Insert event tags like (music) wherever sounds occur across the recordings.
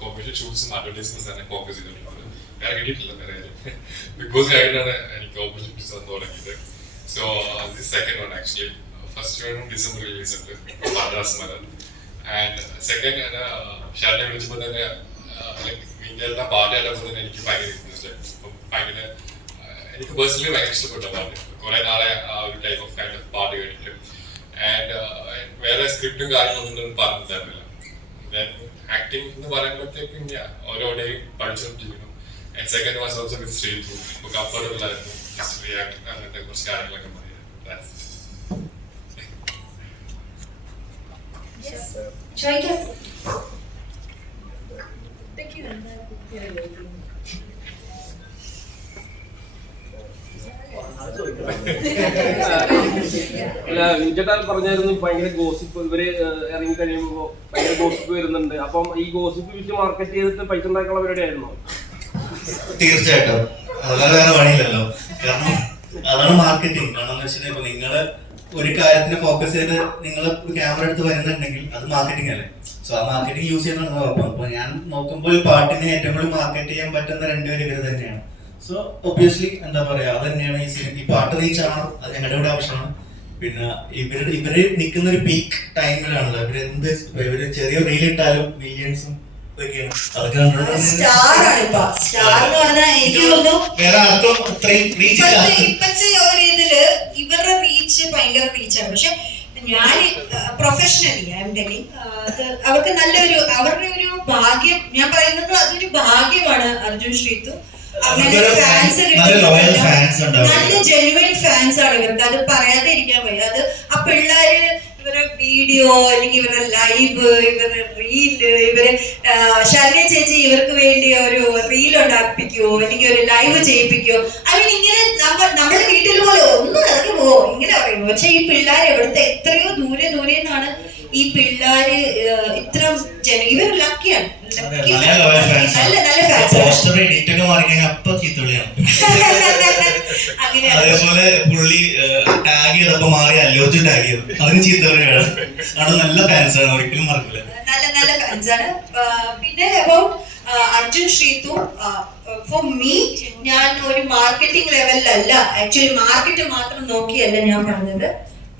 Competition ഷൂട്ട്സും advertisements തന്നെ focus ചെയ്തിട്ടുള്ളത് വേറെ കിട്ടിയിട്ടില്ല വേറെ ബിഗ് ബോസ് കഴിഞ്ഞാണ് എനിക്ക് ഓപ്പർച്യൂണിറ്റീസ് വന്നു തുടങ്ങിയത് so the second one actually first one December release ഉണ്ട്. മദ്രാസ് മലൻ ആൻഡ് സെക്കൻഡ് ഞാൻ ഷാനെ വിളിച്ചപ്പോൾ തന്നെ മീൻകാരുടെ പാട്ട് കേട്ടപ്പോൾ തന്നെ എനിക്ക് ഭയങ്കര ഇൻട്രസ്റ്റ് ഭയങ്കര എനിക്ക് പേഴ്സണലി ഭയങ്കര ഇഷ്ടപ്പെട്ട പാട്ട്. കുറെ നാളെ ആ ഒരു ടൈപ്പ് ഓഫ് കൈൻഡ് ഓഫ് പാട്ട് കേട്ടിട്ട്. ആൻഡ് വേറെ സ്ക്രിപ്റ്റും കാര്യങ്ങളൊന്നും പറഞ്ഞിട്ടുണ്ടായിരുന്നില്ല ആക്ടിങ് എന്ന് പറയുമ്പോഴത്തേക്കും ഞാൻ ഓരോ day പഠിച്ചുകൊണ്ടിരിക്കുന്നു and second was also with Sree ഇപ്പോൾ കംഫർട്ടബിൾ ആയിരുന്നു റിയാക്ട് അങ്ങനത്തെ കുറച്ച് കാര്യങ്ങളൊക്കെ പറയാം it. ചോദിക്കാം. (laughs) (laughs) (laughs) അല്ല വിജേട്ടാ പറഞ്ഞായിരുന്നു ഭയങ്കര ഗോസിപ്പ് ഇവർ ഇറങ്ങി കഴിയുമ്പോ ഭയങ്കര ഗോസിപ്പ് വരുന്നുണ്ട്. അപ്പം ഈ ഗോസിപ്പ് വിറ്റ് മാർക്കറ്റ് ചെയ്തിട്ട് പൈസ ഉണ്ടാക്കാൻ പരിപാടി ആയിരുന്നു? തീർച്ചയായിട്ടും. അതല്ലാതെ വേറെ വഴിയില്ലല്ലോ കാരണം അതാണ് മാർക്കറ്റിംഗ് കാരണം വെച്ചിട്ടുണ്ടെങ്കിൽ ഇപ്പൊ നിങ്ങൾ ഒരു കാര്യത്തിന് ഫോക്കസ് ചെയ്ത് നിങ്ങൾ ക്യാമറ എടുത്ത് വരുന്നുണ്ടെങ്കിൽ അത് മാർക്കറ്റിംഗ് അല്ലേ? സോ ആ മാർക്കറ്റിംഗ് യൂസ് ചെയ്യുന്ന കുഴപ്പം അപ്പൊ ഞാൻ നോക്കുമ്പോൾ പാട്ടിനെ ഏറ്റവും കൂടുതൽ മാർക്കറ്റ് ചെയ്യാൻ പറ്റുന്ന രണ്ടുപേരും ഇവർ തന്നെയാണ്. സോ ഒബ്വിയസ്ലി എന്താ പറയാ അത് തന്നെയാണ് ഈ ഈ പാട്ട് റീച്ച് ആണ് അത് ഞങ്ങളുടെ കൂടെ ആവശ്യമാണ്. പിന്നെ ഇവർ ഇവർ നിൽക്കുന്ന ഒരു പീക്ക് ടൈമിലാണല്ലോ ഇവർ എന്ത് ഇവർ ചെറിയ റീൽ ഇട്ടാലും മില്യൺസും ഇപ്പത്തെ ഒരു ഇതിൽ ഇവരുടെ റീച്ച് ഭയങ്കര റീച്ചാണ് പക്ഷെ ഞാൻ പ്രൊഫഷണലി ഐ എം ടെലിംഗ് അവർക്ക് നല്ലൊരു അവരുടെ ഒരു ഭാഗ്യം ഞാൻ പറയുന്നത് അതൊരു ഭാഗ്യമാണ് അർജുൻ ശ്രീത്തു നല്ല. നല്ല ഫാൻസ് ആണ് ഇവർക്ക്. അത് പറയാതെ ഇരിക്കാൻ വയ്യ. അത് ആ പിള്ളേര് ഇവരെ വീഡിയോ അല്ലെങ്കിൽ ഇവരുടെ ലൈവ് ഇവരുടെ റീൽ ഇവർ ശരണ്യ ചേച്ചി ഇവർക്ക് വേണ്ടി ഒരു റീൽ ഉണ്ടാക്കിപ്പിക്കുവോ അല്ലെങ്കിൽ ഒരു ലൈവ് ചെയ്യിപ്പിക്കുവോ? അങ്ങനെ ഇങ്ങനെ നമ്മൾ നമ്മുടെ വീട്ടിൽ പോലെ ഒന്നും ഇറങ്ങി പോവോ ഇങ്ങനെ പറയുമോ പക്ഷെ ഈ പിള്ളേർ എവിടുത്തെ എത്രയോ ദൂരെ ദൂരെ നിന്നാണ് ഈ പിള്ളേര് ഇത്ര ജന ഇവർ ലക്കിയാണ് നല്ല. നല്ല അപ്പൊ (laughs) അതേപോലെ പുള്ളി ടാഗ് ചെയ്തപ്പോ മാറി അല്ലോച്ച് ടാഗ് ചെയ്തു. അതിന് ചീത്തവിളിയാണ് അത് നല്ല ഫാൻസ് ആണ് ഒരിക്കലും മറക്കില്ല നല്ല നല്ല ഫാൻസ് ആണ്. പിന്നെ about Arjun Sreethu for me ഞാൻ ഒരു മാർക്കറ്റിംഗ് ലെവലിലല്ല ആക്ച്വലി മാർക്കറ്റ് മാത്രം നോക്കിയല്ല ഞാൻ പറഞ്ഞത്.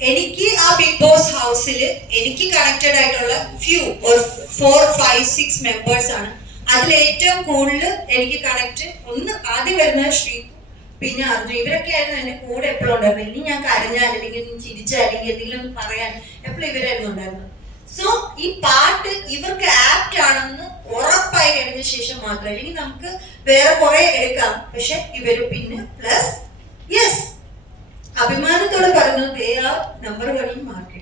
എനിക്ക് ആ ബിഗ് ബോസ് ഹൗസിൽ എനിക്ക് കണക്റ്റഡ് ആയിട്ടുള്ള ഫ്യൂ ഒരു ഫോർ ഫൈവ് സിക്സ് മെമ്പേഴ്സ് ആണ്. അതിൽ ഏറ്റവും കൂടുതൽ എനിക്ക് കണക്ട് ഒന്ന് ആദ്യം വരുന്നത് ശ്രീ പിന്നെ അർജുൻ. ഇവരൊക്കെ ആയിരുന്നു എന്റെ കൂടെ എപ്പോഴും ഉണ്ടായിരുന്നു ഇനി ഞാൻ കരഞ്ഞാൽ അല്ലെങ്കിൽ ചിരിച്ചാൽ അല്ലെങ്കിൽ എന്തെങ്കിലും പറയാൻ എപ്പോഴും ഇവരായിരുന്നു ഉണ്ടായിരുന്നത്. സോ ഈ പാട്ട് ഇവർക്ക് ആപ്റ്റ് ആണെന്ന് ഉറപ്പായി കഴിഞ്ഞ ശേഷം മാത്രം. അല്ലെങ്കിൽ നമുക്ക് വേറെ കുറെ എടുക്കാം. പക്ഷെ ഇവർ പിന്നെ പ്ലസ് യെസ് അഭിമാനത്തോടെ నంబర్ వన్ మార్కెట్